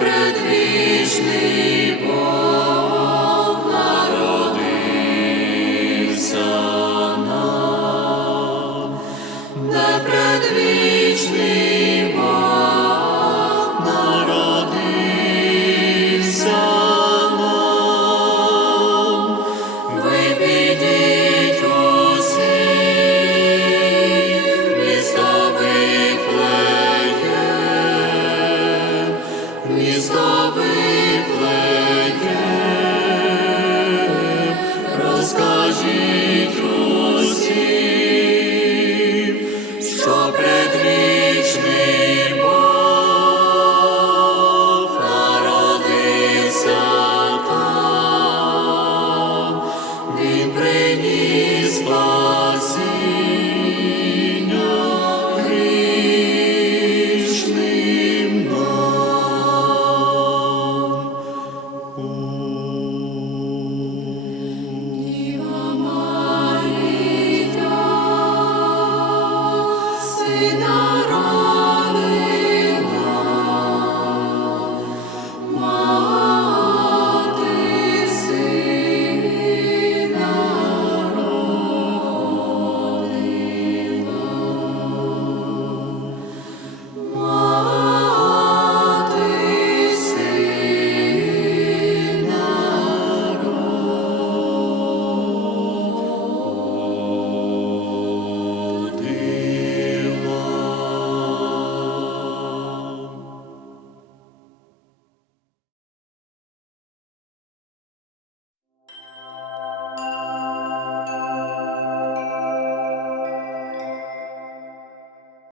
Предвічний